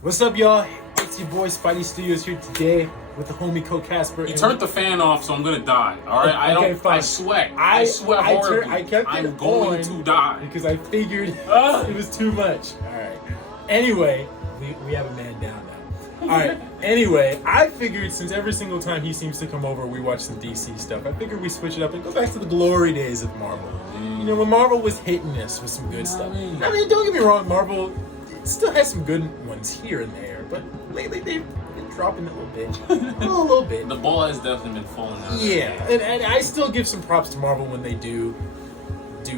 What's up, y'all? It's your boy Spidey Studios here today with the homie Co-Casper. You turned the fan off, so I'm gonna die. All right, I sweat. I sweat horribly. I kept I'm going to die because I figured it was too much. All right. Anyway, we have a man down now. All right. Anyway, I figured since every single time he seems to come over, we watch some DC stuff. I figured we switch it up and go back to the glory days of Marvel. You know, when Marvel was hitting us with some good stuff. I mean, don't get me wrong, Marvel still has some good ones here and there, but lately they've been dropping a little bit. a little bit. The ball has definitely been falling out. Yeah, and I still give some props to Marvel when they do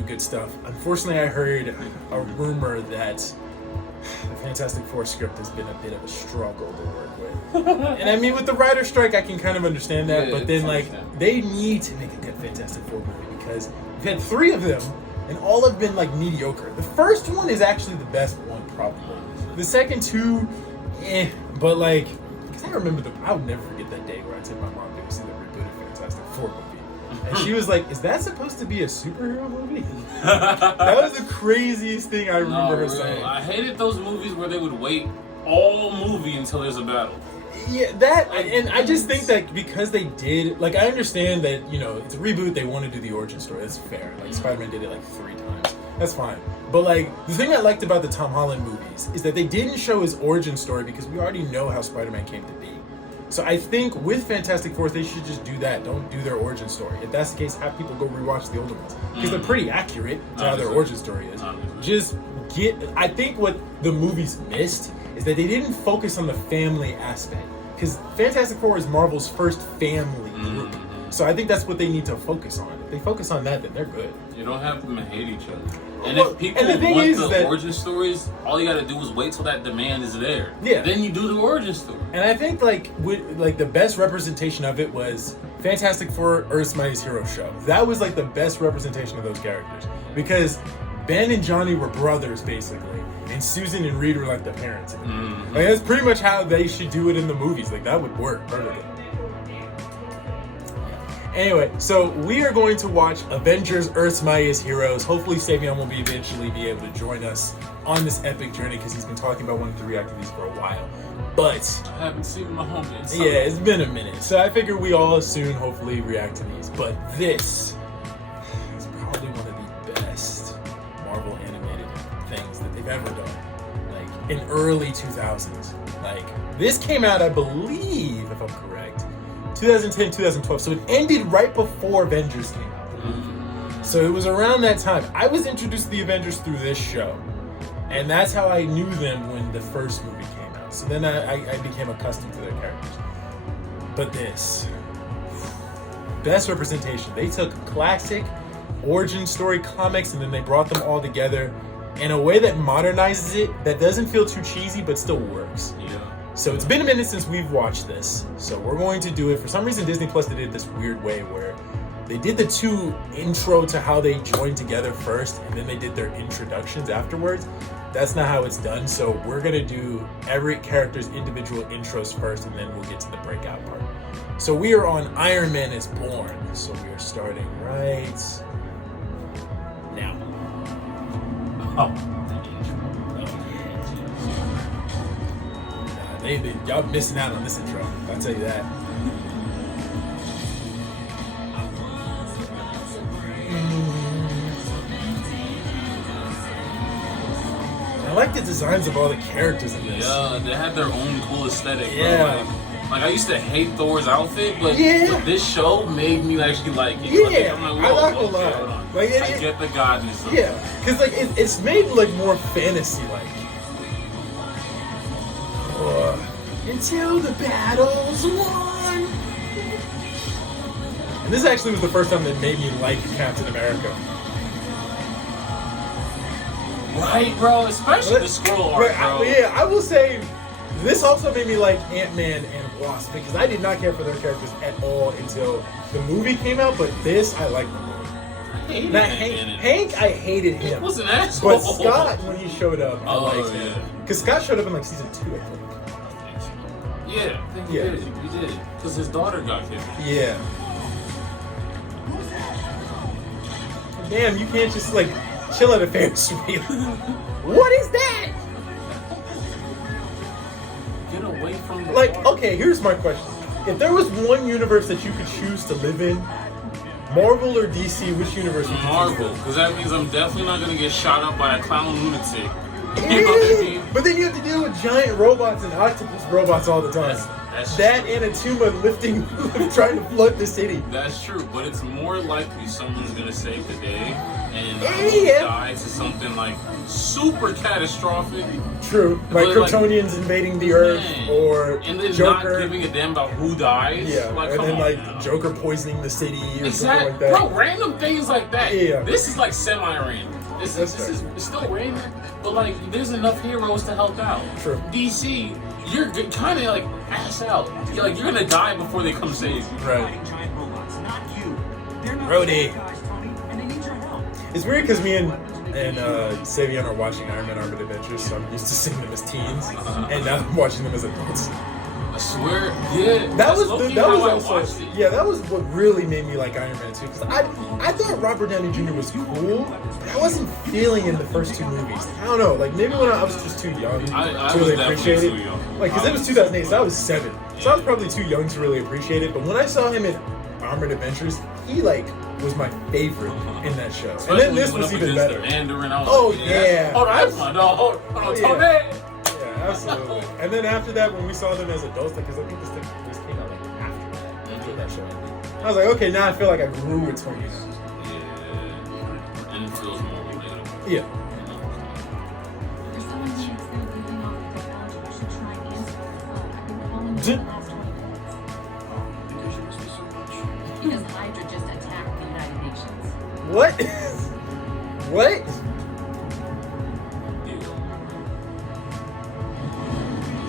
good stuff. Unfortunately, I heard a rumor that the Fantastic Four script has been a bit of a struggle to work with. And I mean, with the writer strike, I can kind of understand that, Yeah, but then, like, they need to make a good Fantastic Four movie because we've had 3 of them, and all have been, like, mediocre. The first one is actually the best one, probably. The second 2, but, like, because I remember I would never forget that day where I took my mom to see the rebooted Fantastic Four movie. And she was like, "Is that supposed to be a superhero movie?" That was the craziest thing I remember her saying. I hated those movies where they would wait all movie until there's a battle. Yeah, and I just think that because they did, like, I understand that, you know, it's a reboot, they want to do the origin story, that's fair. Like, Spider-Man did it like 3 times, that's fine. But, like, the thing I liked about the Tom Holland movies is that they didn't show his origin story because we already know how Spider-Man came to be. So I think with Fantastic Four, they should just do that. Don't do their origin story. If that's the case, have people go rewatch the older ones. Because they're pretty accurate to how their origin story is. Just I think what the movies missed is that they didn't focus on the family aspect. Because Fantastic Four is Marvel's first family group. So I think that's what they need to focus on. If they focus on that, then they're good. You don't have them hate each other. And well, if people want the origin stories, all you gotta do is wait till that demand is there. Yeah. Then you do the origin story. And I think the best representation of it was Fantastic Four Earth's Mightiest Heroes show. That was like the best representation of those characters. Because Ben and Johnny were brothers, basically. And Susan and Reed were like the parents. Like, that's pretty much how they should do it in the movies. Like, that would work perfectly. Anyway, so we are going to watch Avengers Earth's Mightiest Heroes. Hopefully Savion will eventually be able to join us on this epic journey because he's been talking about wanting to react to these for a while. But I haven't seen my homie. Yeah, it's been a minute. So I figure we all soon hopefully react to these. But this is probably one of the best Marvel animated things that they've ever done. Like, in early 2000s. Like, this came out, I believe, if I'm correct, 2010, 2012. So it ended right before Avengers came out. So it was around that time. I was introduced to the Avengers through this show. And that's how I knew them when the first movie came out. So then I became accustomed to their characters. But this, best representation. They took classic origin story comics and then they brought them all together in a way that modernizes it, that doesn't feel too cheesy but still works. Yeah. So it's been a minute since we've watched this. So we're going to do it. For some reason, Disney Plus did it this weird way where they did the 2 intro to how they joined together first, and then they did their introductions afterwards. That's not how it's done. So we're going to do every character's individual intros first, and then we'll get to the breakout part. So we are on Iron Man is Born. So we are starting right now. Y'all missing out on this intro. I'll tell you that. I like the designs of all the characters in this. Yeah, they had their own cool aesthetic. Yeah. Bro. Like I used to hate Thor's outfit, but this show made me actually like it. Yeah, I'm like, I like whoa, it a lot. Like, I get the godness of it. Yeah, because like it's made like more fantasy-like. Until the battle's won. And this actually was the first time that made me like Captain America. Right, bro. Especially the scroll art, bro. Yeah, I will say this also made me like Ant-Man and Wasp because I did not care for their characters at all until the movie came out. But this, I like them more. Now, Hank, I hated him. He was an asshole. But Scott, when he showed up, I liked him. Because Scott showed up in like season 2, I think. Yeah, I think he did. He did. Because his daughter got killed. Yeah. Damn, you can't just like chill at a Ferris wheel. What is that? away from the Like, okay, here's my question. If there was one universe that you could choose to live in, Marvel or DC, which universe would you Marvel, choose? because that means I'm definitely not gonna get shot up by a clown lunatic. You know what I mean? But then you have to deal with giant robots and octopus robots all the time. That's that true. and a Tuma lifting, trying to flood the city. That's true, but it's more likely someone's gonna save the day and Yeah. die to something like super catastrophic. True, like But, like, Kryptonians invading the Earth, Man. or And then Joker. not giving a damn about who dies. Yeah, like, and come then on like now. Joker poisoning the city or Exactly, something like that. bro. Random things like that. Yeah. This is like semi-random. This That's is it's still random, but like there's enough heroes to help out. True. DC, you're kind of like ass out. You're gonna die before they come save you. Right. Brody. It's weird because me and Savion are watching Iron Man Armored Adventures, so I'm used to seeing them as teens, and now I'm watching them as adults. I swear, yeah. That that's was low-key that how I was watched also it. yeah, that was what really made me like Iron Man 2, because I thought Robert Downey Jr. was cool, but I wasn't feeling in the first two movies. I don't know, like maybe when I was just too young I to was really definitely appreciate too it. young. Like, because it was 2008, so I was 7, so I was probably too young to really appreciate it. But when I saw him in Armored Adventures, he like was my favorite in that show, and then this was even better. Mandarin, I was Oh, like, yeah. Oh, that's my dog. Hold on, Yeah. Tony. Yeah, absolutely. And then after that, when we saw them as adults, because I think this came out like after that show ended. I was like, okay, now I feel like I grew with Tony. Yeah, and it feels more relatable. Yeah. For someone who is still living off the technology, you should try answering the phone. I've been calling you for the last 20 minutes. Because you miss me so much. Because Hydra just attacked the United Nations. What? What?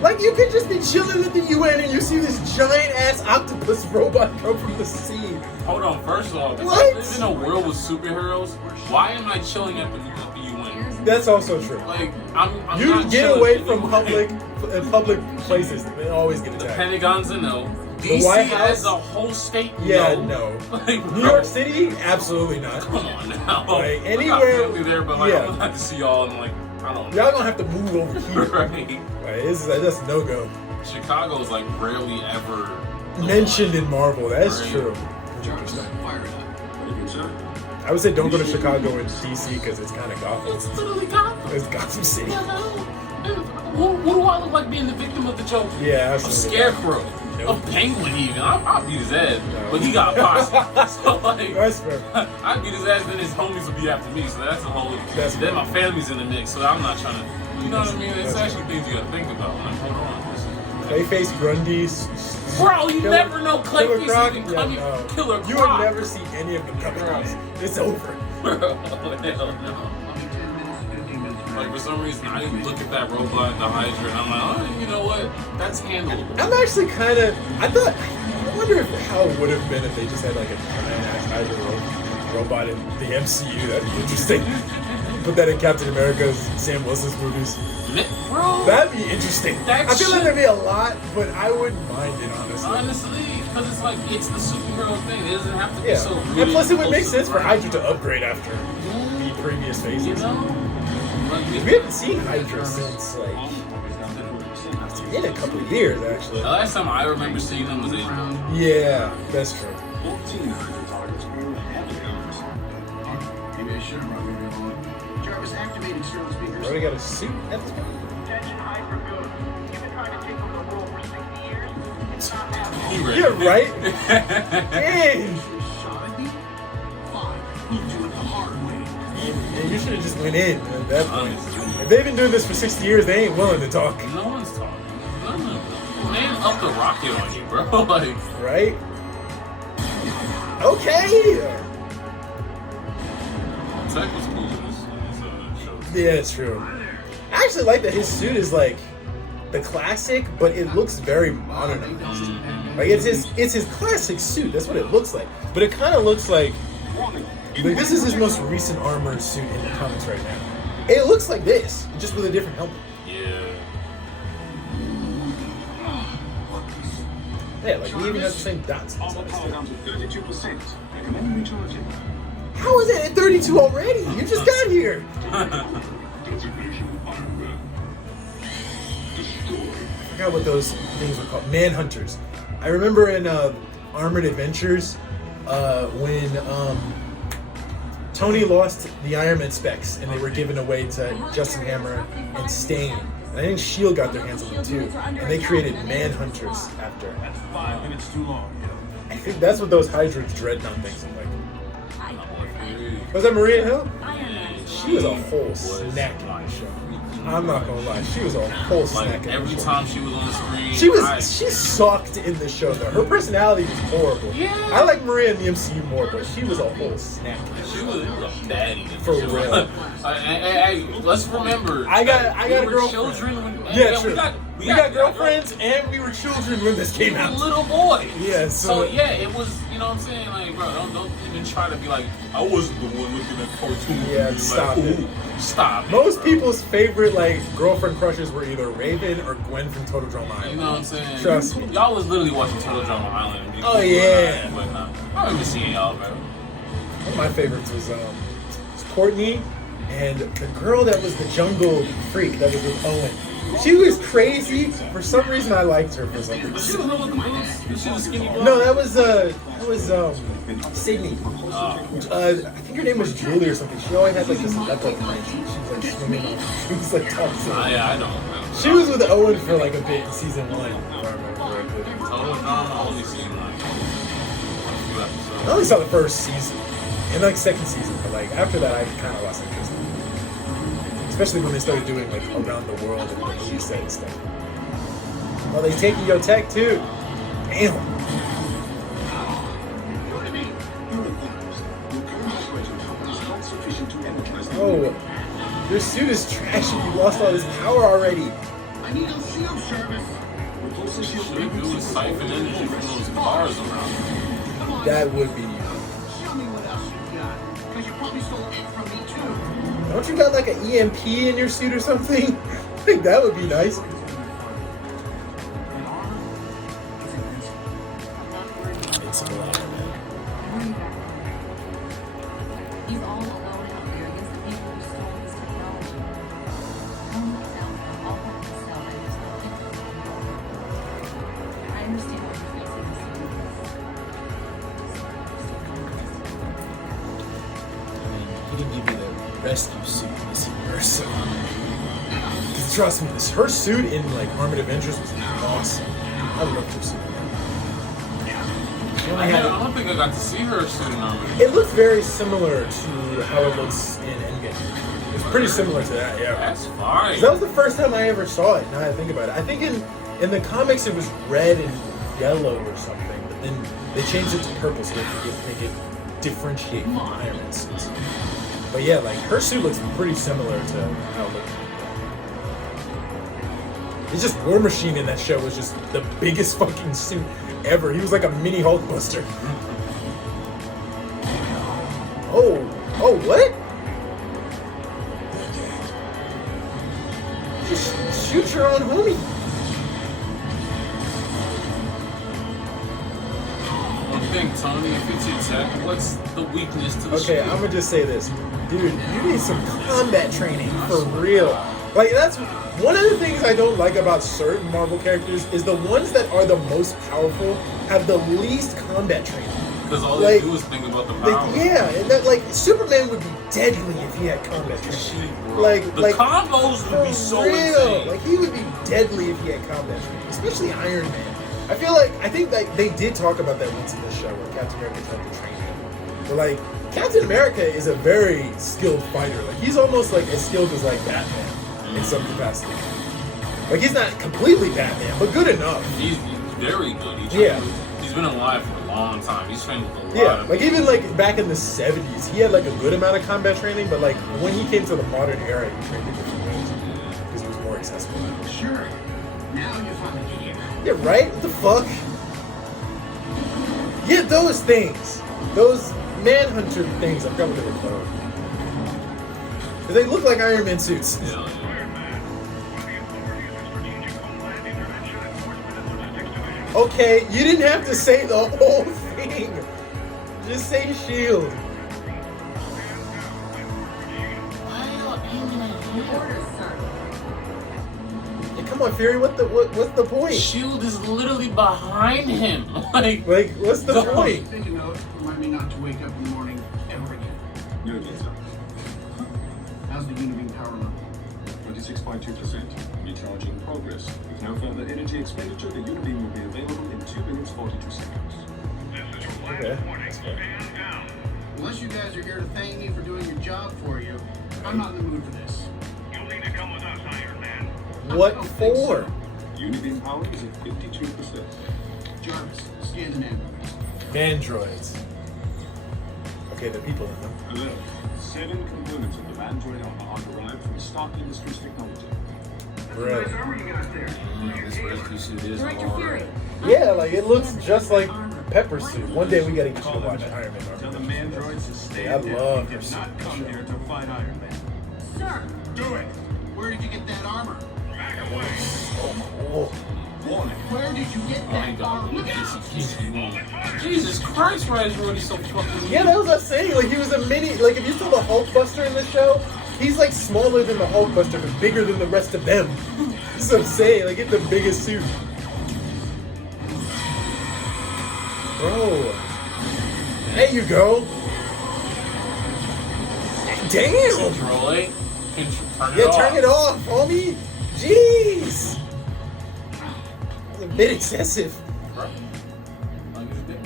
Like, you could just be chilling at the UN and you see this giant ass octopus robot come from the sea. Hold on, first of all, if What? I live in a world with superheroes, why am I chilling at the UN? That's also true. Like, I'm You not get chilling away at the from UN. public places. They always get The attacked. Pentagon's a no. The DC White House? as a whole state, Yeah, no. no. Like, New bro, York City? Absolutely not. Come on now. Like, I got anywhere- family there, but like, yeah. I'm gonna have to see y'all and like, I don't know. Y'all gonna have to move over here. Right. Like, that's no go. Chicago's like rarely ever Mentioned in Marvel. That's Right. true. Jarvis, fire it up. Anything, sir? I would say don't go to Chicago and DC because it's kind of Gotham. It's literally Gotham. It's Gotham City. What do I look like being the victim of the Joker? Yeah, A absolutely. scarecrow. Nope. A penguin even. I'll beat his ass. No. But he got posse. So like, That's fair. I beat his ass, then his homies will be after me. So that's a whole. That's then fair. my family's in the mix, so I'm not trying to. You know what I mean? It's That's actually things you gotta think about. Like, hold on. This is- Clayface, Grundy, Bro, you Killer- never know Killer Clayface Croc. even Yeah, coming. no. Killer You Croc. would never see any of them coming out. It's over. Bro, hell no. I'll be 10 minutes, 15 minutes. Like for some reason, I look at that robot, the Hydra, and I'm like, oh, you know what? That's handleable. I'm actually kind of. I wonder how it would have been if they just had like a giant ass Hydra robot in the MCU. That'd be interesting. Put that in Captain America's, Sam Wilson's movies. Bro, That'd be interesting. That I feel like shit- there'd be a lot, but I wouldn't mind it honestly. honestly, because it's like, it's the superhero thing. It doesn't have to be Yeah, so and really plus it would make close to sense the for ground. Hydra to upgrade after the previous You phases. know? Like, We haven't seen Hydra since like in a couple of years actually. the last time I remember seeing them was Angel. Yeah, that's true. 14 Hydra targets grew heavily on us. Give me a shirt, Robbie. Jarvis, activate external speakers. Already got a suit at this point. Attention, Hydra Good. You've been trying to take over the world for 60 years. It's not happening. You're right. Dang. Shot at me? Fine. We'll do it the hard way. Yeah, you should have just went in at that point. Honestly. If they've been doing this for 60 years, they ain't willing to talk, No one's talking. None of them. Man, up the rocket on you, bro. Like, right? Okay. Tech was cool in this show. Yeah, it's true. I actually like that his suit is like the classic, but it looks very modernized. Like it's his classic suit. That's what it looks like. But it kind of looks like this is his most recent armored suit in the comics right now. It looks like this, just with a different helmet. Yeah. Yeah, like we even have the same dots. All the power down to 32%. Recommend recharging. How is it at 32 already? You just got here. Designation Iron Man. I forgot what those things were called. Manhunters. I remember in Armored Adventures when Tony lost the Iron Man specs and they were given away to Justin Hammer and Stain. And I think S.H.I.E.L.D. got their hands on them too. And they created Manhunters after. That's 5 minutes too long. I think that's what those Hydra Dreadnought things look like. Was that Maria Hill? She was a whole snack in the show. I'm not gonna lie, she was a whole snack Like in every the show. time she was on the screen, She sucked in the show though. Her personality was horrible. Yeah. I like Maria in the MCU more, but she was a whole snack. she was a baddie. For real. Hey, let's remember. I got we a were girlfriend. children when, Yeah, true. We We got girlfriends and we were children when this came We were out. little boys. Yeah, So yeah, it was. You know what I'm saying? Like, bro, don't even try to be like, I wasn't the one looking at cartoons. Yeah, and being stop like, it. "Ooh, stop. it, Most bro." people's favorite like girlfriend crushes were either Raven or Gwen from Total Drama Island. You know what I'm saying? Trust me. Y'all was literally watching Total Drama Island. And Oh, yeah. But nah, I remember seeing y'all, bro. One of my favorites was Courtney and the girl that was the jungle freak that was with Owen. She was crazy. For some reason, I liked her for some Was she reason. the girl with the boots? Was she the skinny girl? No, that was Sydney. I think her name was Julie or something. She always had like this leopard print. She was like swimming on. She was like toxic. Yeah, I don't know. She was with Owen for like a bit in season 1. If I remember correctly. Total Drama only seen like a few I episodes. only saw the first season and like second season, but like after that, I kind of lost interest. Especially when they started doing like around the world and the movie set and stuff. Oh, they taking your tech too. Damn. Oh, your suit is trashy. You lost all this power already. I need a shield service. Repulse the shield. Should we do is siphon energy from those cars around? Come on. That would be. Show me what else you got. Because you probably stole it from me too. Don't you got like an EMP in your suit or something? I think that would be nice. Invincible Iron Man. He's all alone out there against the people who stole his technology. Tony himself, all by himself, and there's nothing to do. I understand what you're facing this I mean, he didn't give you the rescue suit in this universe. Because trust me, her suit in like Armored Adventures was awesome. I loved her suit. She only I had don't think I got to see her soon. it looked very similar to how it looks in Endgame. It's pretty similar to that, yeah. That's fine. That was the first time I ever saw it. Now that I think about it, I think in the comics it was red and yellow or something, but then they changed it to purple so they could make it differentiate from Iron Man suits. But yeah, like her suit looks pretty similar to how it looked. It's just War Machine in that show was just the biggest fucking suit ever. He was like a mini Hulkbuster. Oh, what? Just shoot your own homie. One thing, Tony, if it's your tech, what's the weakness to the Okay, shield? I'm gonna just say this. Dude, you need some combat training for real. Like, that's one of the things I don't like about certain Marvel characters is the ones that are the most powerful have the least combat training. Because all like- they do is think about the Like, power. yeah, and that, like, Superman would be deadly if he had combat training. Shit, bro. Like- the like, combos would be For so real. insane. Like, he would be deadly if he had combat training, especially Iron Man. I think that they did talk about that once in the show where Captain America tried to train him. But like, Captain America is a very skilled fighter. Like, he's almost like as skilled as like Batman in some capacity. Like, he's not completely Batman, but good enough. He's very good. Yeah. He's been alive for a long time. He's trained with a lot Yeah, of like even like back in the 70s, he had like a good amount of combat training, but like when he came to the modern era, he trained in different ways because it was more accessible. Sure. Now you're finally here. Yeah, right? What the fuck? Yeah, those things. Those Manhunter things. I forgot what they were called. But they look like Iron Man suits. Yeah, Iron Man. By the authority of the Strategic Homeland Intervention Enforcement and Logistics Division. Okay, you didn't have to say the whole thing. Just say S.H.I.E.L.D. Orders, sir. Yeah, come come on, Fury. What's the point? Shield is literally behind him. Like What's the No. point? Take a note. Remind me not to wake up in the morning ever again. Noted, sir. How's the Unibeam power level? 26.2%. Recharging in progress. With no further energy expenditure, the Unibeam will be available in 2 minutes 42 seconds. This is your last Okay, warning. that's fair. Stand down. Unless you guys are here to thank me for doing your job for you, I'm not in the mood for this. You'll need to come with us, Iron Man. What I don't think for? so. Unibeam power is at 52%. Jarvis, scan the man. Mandroids. Okay, the people in them. Alert. 7 components of the Mandroid armor are derived from Stark Industries technology. Really? Nice armor you got there. this rescue suit is Director hard. Fury. Yeah, like it looks just like Pepper's suit. One day we gotta get you to watch Iron Man. Tell the Mandroids to stay I down. love He her did suit not in the come show. here to fight Iron Man. Sir, Do it. Where did you get that armor? Back away. Oh, Warning. Where did you get Oh my that god, armor? look at this. Jesus Christ, why is Rhodey so fucking yeah, that was what I was saying. Like he was a mini. Like if you saw the Hulkbuster in the show, he's like smaller than the Hulkbuster, but bigger than the rest of them. That's what I'm saying. Like get the biggest suit, bro. There you go. Damn. Control it. Turn it Yeah, off. turn it off, homie. Jeez. That's a bit excessive. Bro. Like it's big.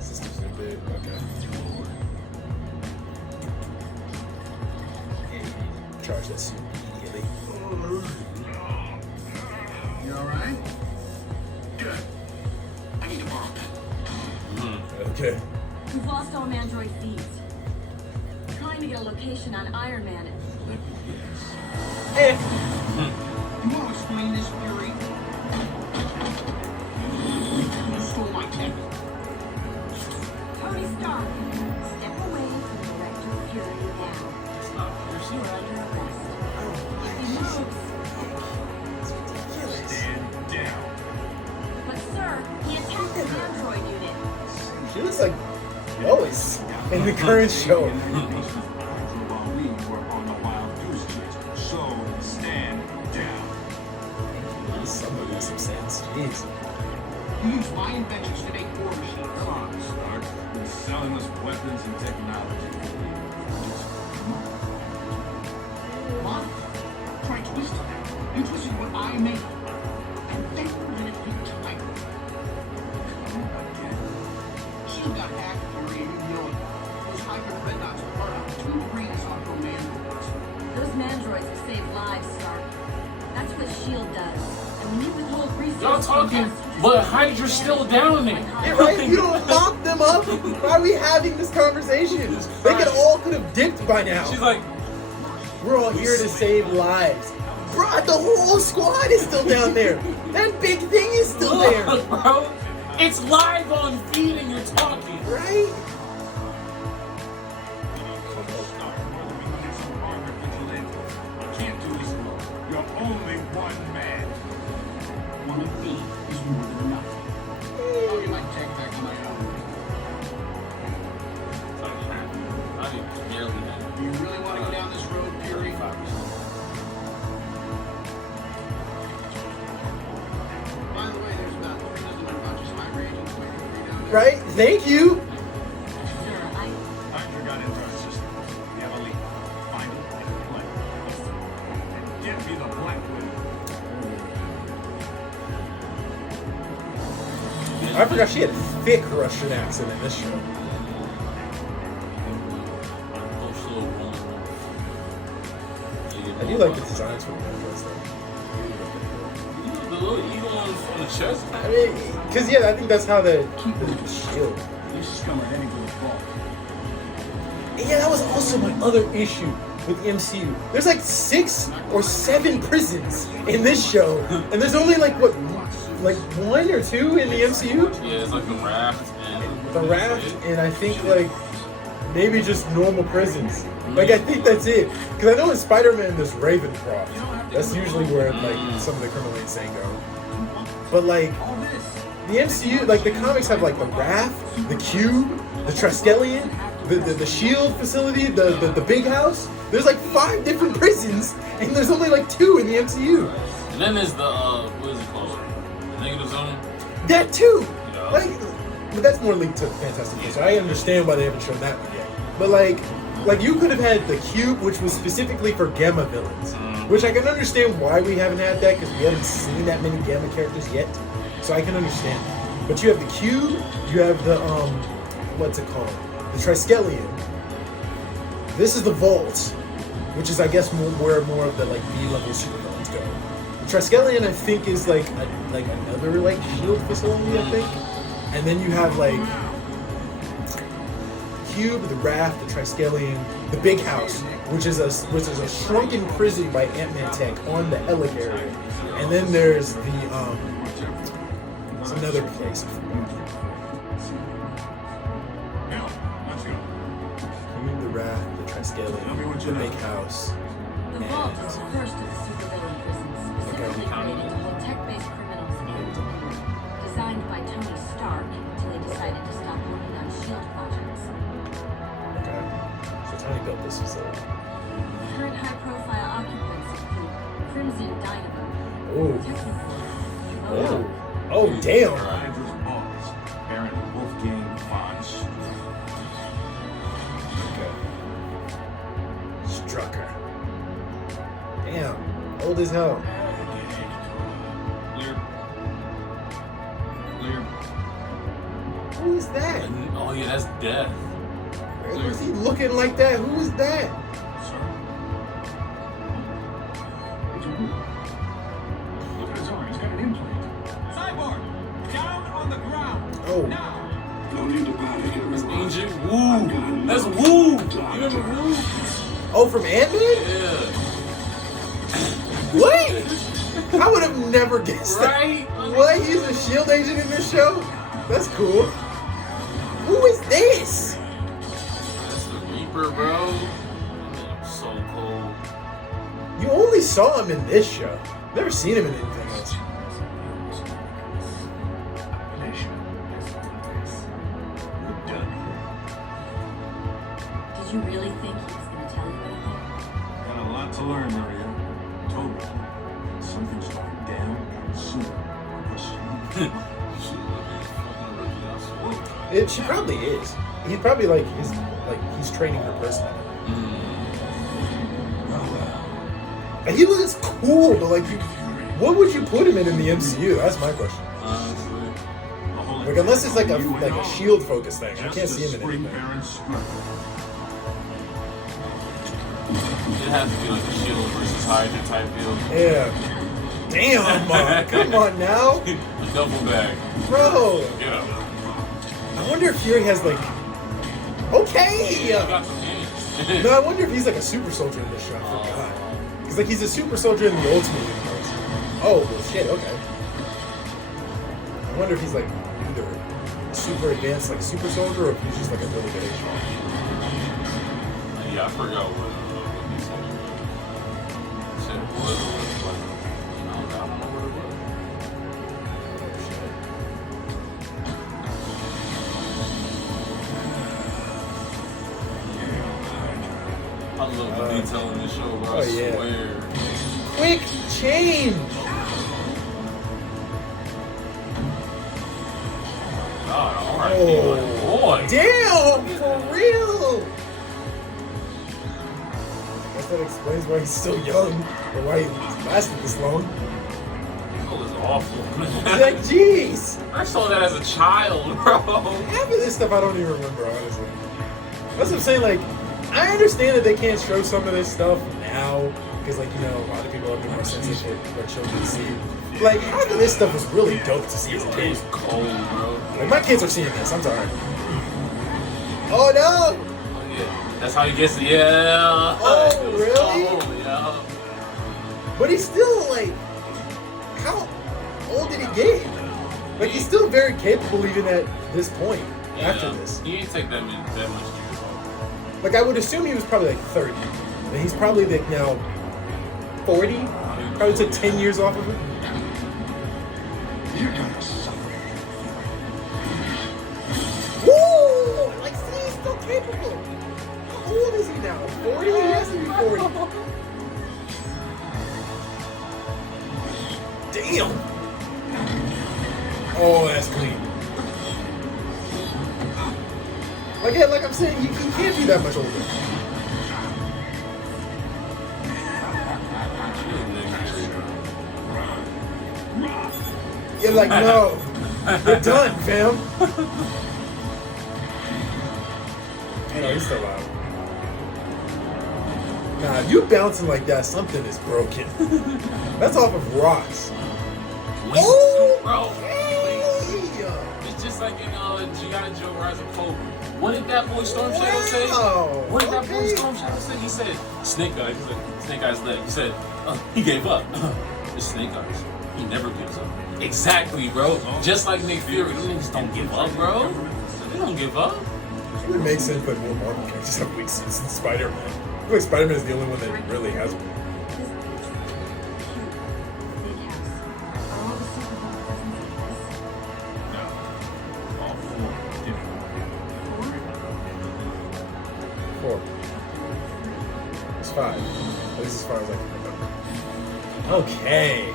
Systems are big. Okay. Charge that suit immediately. You alright? Good. I need to borrow that. Okay. we've lost all Mandroid feeds. Trying to get a location on Iron Man. Eh. You want to explain this, Fury? You stole my tech. Tony Stark, step away from Director Fury now. It's not piercing. You are under arrest. If he moves, Stand down. but sir, he attacked the Android unit. She looks like Lois in the current show. While we were on the wild goose chase. So stand down. Some of them some sense. Jeez. You use my inventions to make war machines. Come on, Stark. You're selling us weapons and technology. What? Try twisting that. You twisted what I made. And then let it be time. Shield got hacked, Fury, and you know it. Those hybrid dreadnoughts are part of 2 rings on command boards. Those Mandroids have saved lives, Stark. That's what S.H.I.E.L.D. does. And when you withhold resources... Y'all talking, but Hydra's still down there. Yeah, right? You don't lock them up. Why are we having this conversation? They could have dipped by now. She's like, We're all here to save lives. Bro, the whole squad is still down there. That big thing is still there. look, bro. It's live on feed and you're talking. Right? Can't do this alone. You're only one man. One of me is more than enough. I'll get my tech back on my own. I mean, barely that. Do you really want to go down this road, Fury? 5%. By the way, there's about 3 dozen unconscious high agents waiting for you down there. Right? Thank you. Sir, Hydra got into our system. We have a lead. Find it and play. And get me the Black Widow. I forgot she had a thick Russian accent in this show. Go slow, roll. I do like the designs for the Mandroids though. The little eagle on the chest. I mean, because yeah, I think that's how the shield. This scum are heading for the vault. And yeah, that was also my other issue with the MCU. There's like 6 or 7 prisons in this show, and there's only like what, like 1 or 2 in the MCU. Yeah, it's like the raft and The raft, and I think like maybe just normal prisons. Like I think that's it. Because I know in Spider-Man there's Ravencroft. That's usually where like some of the criminal insane go. But like All this. the MCU, like the comics have like the Raft, the Cube, the Triskelion, the Shield facility, the big house. There's like 5 different prisons, and there's only like 2 in the MCU. And then there's the what is it called? The negative zone. That too. Yeah. Like, but that's more linked to Fantastic Four, so I understand why they haven't shown that one yet. But like you could have had the Cube, which was specifically for Gamma villains, which I can understand why we haven't had that because we haven't seen that many Gamma characters yet. So I can understand. But you have the Cube, you have the what's it called? The Triskelion. This is the Vault, which is I guess where more of the like B-level supervillains go. The Triskelion I think is like another like shield facility, I think. And then you have like Cube, the Raft, the Triskelion, the Big House, which is a shrunken prison by Ant-Man tech on the helicarrier. And then there's the it's another place. Now, let's go. Cube, the Raft, the Triskelion, the Big House. The Vault is the first of the supervillain prisons, specifically created to hold tech-based criminals and Dominion. Designed by Tony Stark until he decided to stop working on SHIELD projects. Okay. So Tony built this facility. Current high-profile occupants include Crimson Dynamo, Oh. Technical, Oh, damn. Hydra's boss, Baron Wolfgang von Strucker. Damn. Old as hell. Clear. Clear. Who is that? Oh yeah, that's Death. Why is he looking like that? Who is that? Sir. What you do? Look at his arm. He's got an implant. Cyborg, down on the ground. Oh. Now. No need to panic, That's everyone. Agent Woo. That's Woo. You remember Woo? Oh, from Ant-Man? Yeah. What? I would have never guessed that. Right? What? He's a SHIELD agent in this show? That's cool. Who is this? That's the Reaper, bro. So cool. You only saw him in this show. Never seen him in anything else. Did you really think he was going to tell you anything? Got a lot to learn, Maria. Told me. Something's going down soon. She probably is. He's probably he's training her personally. And he looks cool, but what would you put him in the MCU? That's my question. Like unless it's like a SHIELD focused thing, I can't see him in anything. It has to be like a SHIELD versus Hydra type deal. Yeah. Damn, come on now, A double bag. bro. Get up. I wonder if Fury has okay. I got the game. No, I wonder if he's like a super soldier in this show. I forgot. Because he's a super soldier in the Ultimate Universe. Oh well, shit. Okay. I wonder if he's either super advanced super soldier, or if he's just a really good agent. Yeah, I forgot what he said. He said it was like, I don't know what it was. I love the detail in this show, bro. Oh, I yeah. swear. Quick change. God, alright. Oh. Boy. Damn, for real. I guess that explains why he's still young, or why he's lasted this long. That was awful. Like, jeez. I saw that as a child, bro. Half of this stuff I don't even remember, honestly. That's what I'm saying, I understand that they can't show some of this stuff now, because, a lot of people have been more sensitive to what children see. Half of this stuff was really dope to see as a It kid. was cold, bro. My kids are seeing this, I'm sorry. Oh no! Oh, yeah. That's how he gets it. Yeah. Oh, It was really? cold, yeah. But he's still, how old did he get? He's still very capable even at this point, after this. He ain't take that much years off. I would assume he was probably 30. And he's probably now 40. Probably took 10 years off of it. You're gonna suffer. Woo! See, he's still capable. old is he now? 40? He has to be 40. Damn. Oh, that's clean. Like I'm saying, he can't be that much older. You're like, no. We're done, fam. I know, he's still out. Nah, if you bouncing like that, something is broken. That's off of rocks. Oh, bro. Hey! It's just like in G.I. Joe Rise of Cobra. What did that boy Storm Shadow say? Wow, What did that boy okay. Storm Shadow say? He said, Snake Eyes. He said, Snake Eyes leg. He said, he gave up. It's Snake Eyes. He never gives up. Exactly, bro. Just like Nick Fury. These niggas don't give up, bro. They don't give up. It would make sense that more Marvel characters have weak suits than Spider-Man. I feel like Spider-Man is the only one that really has one. Big house. Are all the supervillain cousins like this? No. All four different. 4? 4. It's 5. At least as far as I can remember. Okay.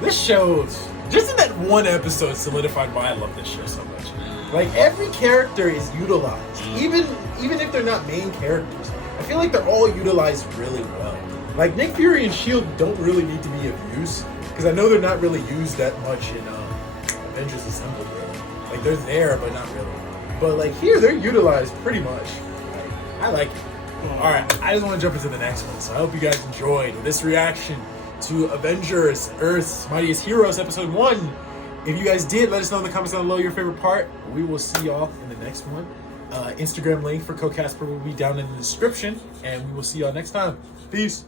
This show, just in that one episode, solidified why I love this show so much. Like, every character is utilized, even if they're not main characters. I feel like they're all utilized really well. Like, Nick Fury and S.H.I.E.L.D. don't really need to be of use, because I know they're not really used that much in Avengers Assembled, really. Like, they're there, but not really. But, like, here, they're utilized pretty much. Like, I like it. Alright, I just want to jump into the next one, so I hope you guys enjoyed this reaction to Avengers Earth's Mightiest Heroes Episode 1. If you guys did, let us know in the comments down below your favorite part. We will see y'all in the next one. Instagram link for CoCasper will be down in the description, and we will see y'all next time. Peace.